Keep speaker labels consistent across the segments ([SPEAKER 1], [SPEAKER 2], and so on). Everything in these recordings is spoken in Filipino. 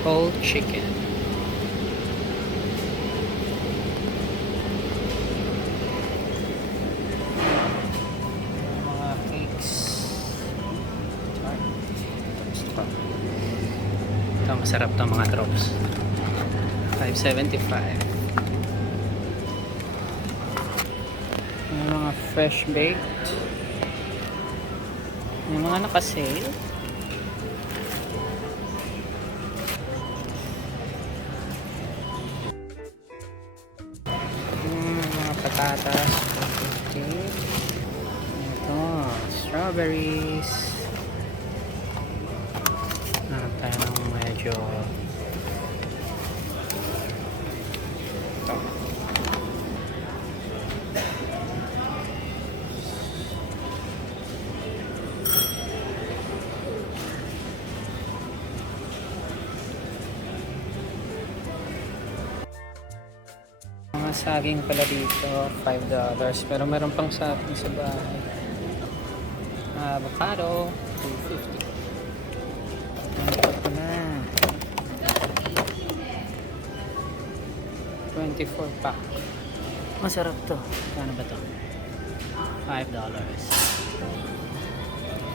[SPEAKER 1] Whole chicken. Mga cakes. Ito. Masarap to mga drops. 575. May mga fresh baked. May mga nakasale. Strawberries. Hanap tayo ng medyo saging pala dito, $5. Pero meron pang saging sa bahay. Avocado, $2.50. Ano pa na? 24 pack. Masarap to. Kano ba to? $5.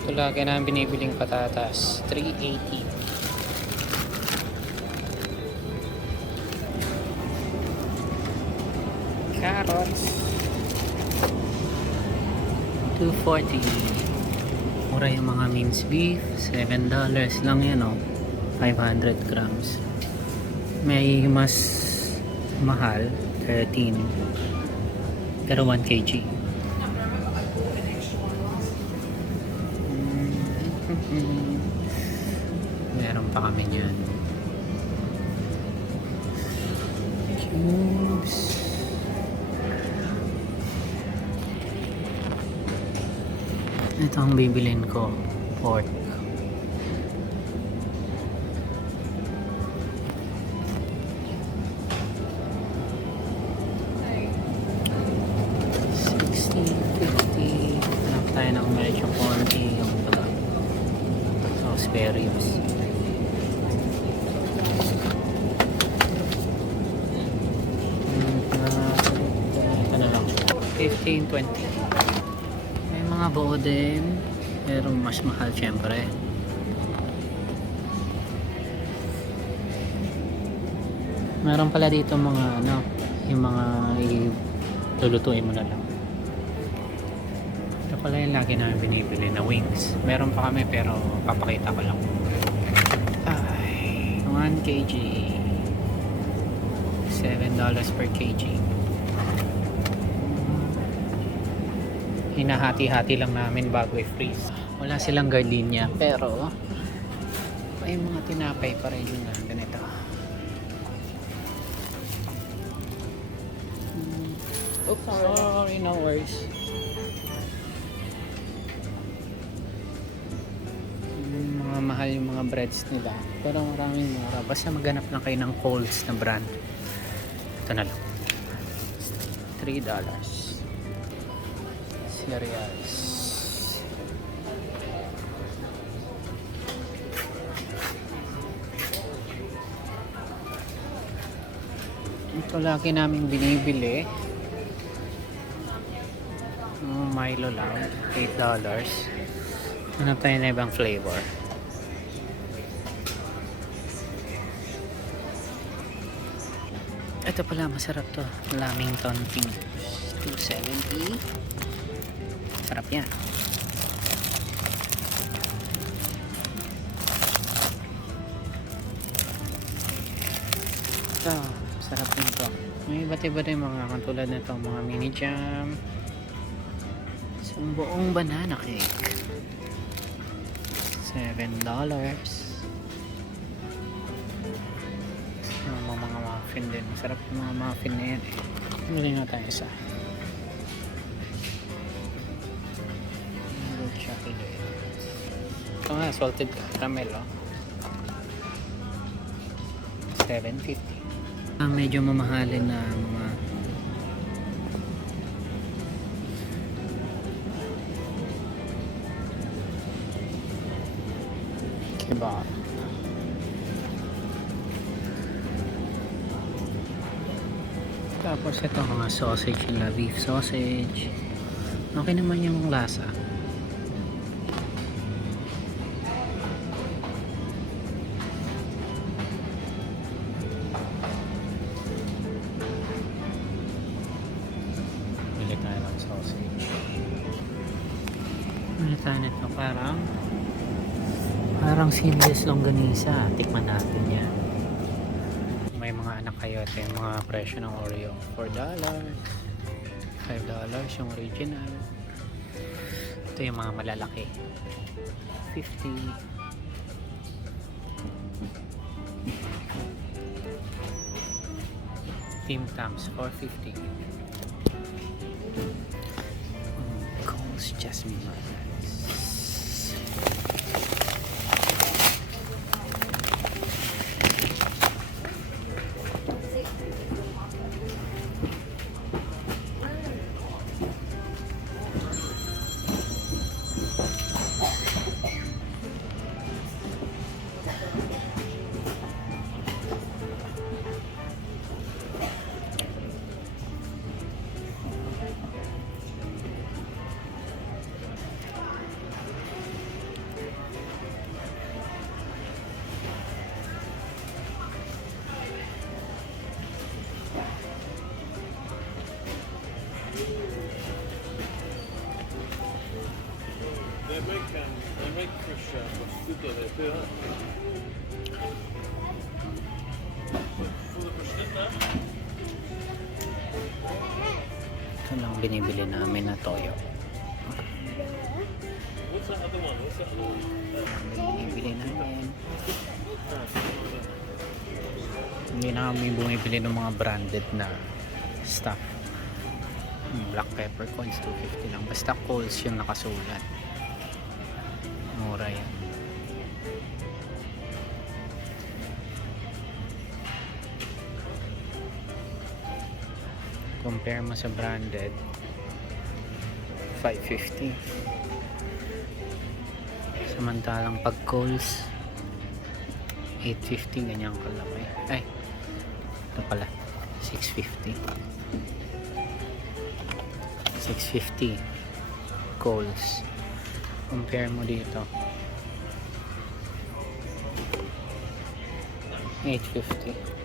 [SPEAKER 1] Ito lagi namin binibiling patatas. $3.80. Carrots. 240. Mura yung mga minced beef. $7 lang yan oh. 500 grams. May mas mahal. 13. Pero 1 kg. Meron pa kami niyan. Cubes. Ito ang bibilin ko. Pork. Tayo ng medyo konti yung baga. So, spare ribs. Hmm, ah, Ito na lang. 15, 20. Buo din. Pero mas mahal syempre. Meron pala dito mga ano, yung mga lulutuin mo na lang. Ito pala yung lagi namin binibili na wings. Meron pa kami pero papakita ko lang. Ay, 1 kg. $7 per kg. Hinahati-hati lang namin bago i-freeze. Wala silang gardenia pero may mga tinapay pa rin na ganito. Hmm. Oops, sorry, no worries. Yung mga mahal yung mga breads nila. Pero maraming mura. Basta maghanap lang kayo ng Coles na brand. Ito na lang. $3 cereals. Ito lagi namin binibili. Oh, Milo lang. $8. Hanap tayo na ibang flavor. Ito pala, masarap to. Lamington Pink. 270. Sarap yan. Ito, sarap din to. May iba't iba rin mga katulad nito, mga mini jam. So, buong banana cake. Seven dollars. Mga mga muffin din. Masarap yung mga muffin na yan eh. Bili nga tayo isa. salted caramel oh. 750 ah, medyo mamahalin na mga kebab tapos ito mga sausage nila beef sausage. Okay naman yung lasa. Sausage. Bili tayo nito parang parang seamless longganisa. Tikman natin yan. May mga anak kayo. Ito yung mga presyo ng Oreo. $4. $5 yung original. Ito yung mga malalaki. 50 Team Tams 450
[SPEAKER 2] it's just me.
[SPEAKER 1] Ito lang binibili namin na toyo. Binibili namin. Hindi na kami bumibili ng mga branded na stuff. Black pepper coins 250 lang. Basta Coles yung nakasulat mura yan compare mo sa branded 550 samantalang pag Coles 850 ganyan kalaki. Ay ito pala 650 650 Coles. Compare mo dito 850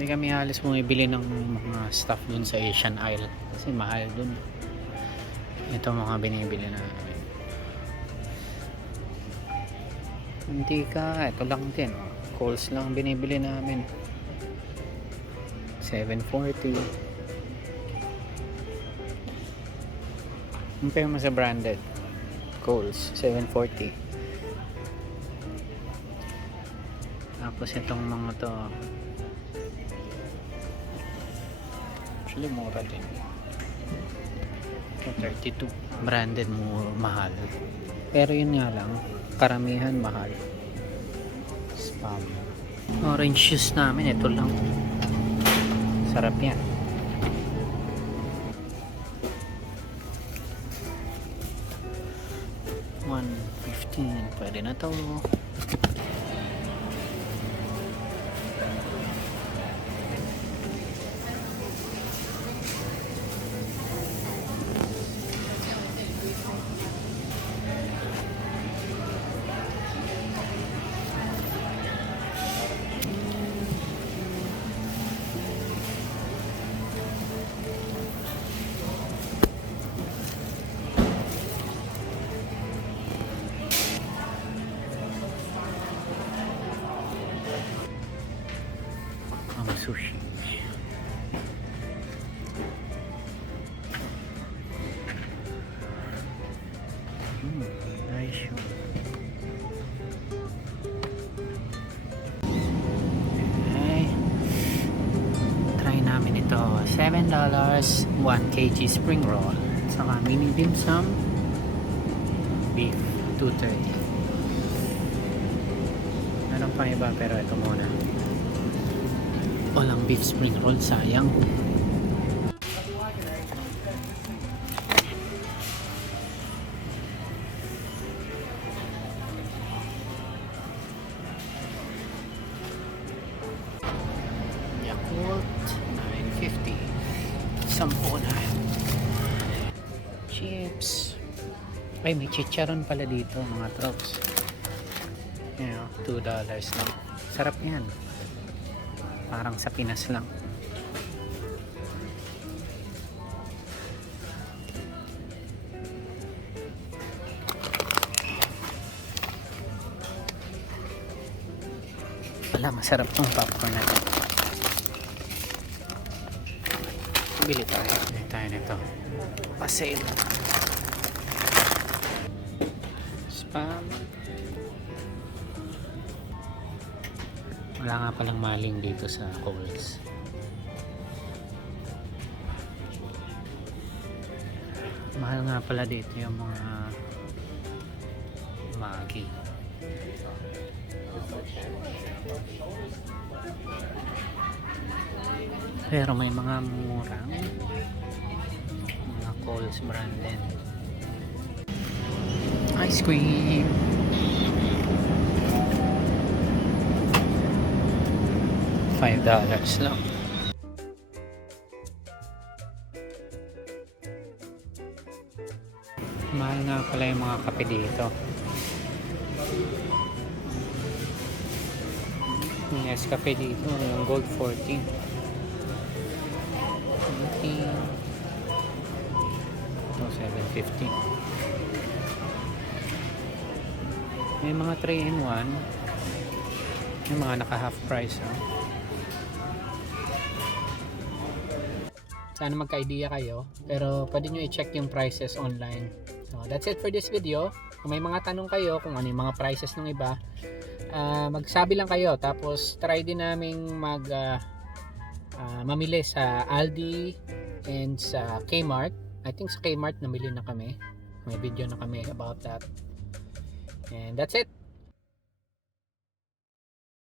[SPEAKER 1] hindi kami halos bumibili ng mga stuff dun sa Asian Isle kasi mahal dun. Ito mga binibili namin. Hindi ka ito lang din oh. calls lang binibili namin. 740 compare mo sa branded calls 740 tapos itong mga to. Actually mura din. Ito 32 branded mo mahal. Pero yun nga lang karamihan mahal. Spam. Orange juice namin ito lang. Sarap yan pwede na ito. $7, 1 kg spring roll. Saka mini dim sum. Beef, 230. Meron pa iba pero ito muna. Walang beef spring roll, sayang. Ay, may chicharon pala dito mga trops. Ayan, $2 lang. Sarap yan. Parang sa Pinas lang. Wala, masarap tong popcorn na to. Bili tayo. Bili tayo nito. Pa-sale. Spam. Wala nga palang maling dito sa Coles. Mahal nga pala dito yung mga Maggi. Pero may mga murang mga Coles brand din. Ice cream. Five dollars lang. Mahal nga pala yung mga kape dito. Yung Nescafe dito, yung Gold 14. 18. Ito, 750. May mga 3 in 1. May mga naka half price. Oh. Sana magka-idea kayo. Pero pwede nyo i-check yung prices online. So, that's it for this video. Kung may mga tanong kayo kung ano yung mga prices ng iba, ah, magsabi lang kayo. Tapos try din naming mag ah, ah, mamili sa Aldi and sa Kmart. I think sa Kmart namili na kami. May video na kami about that. And that's it.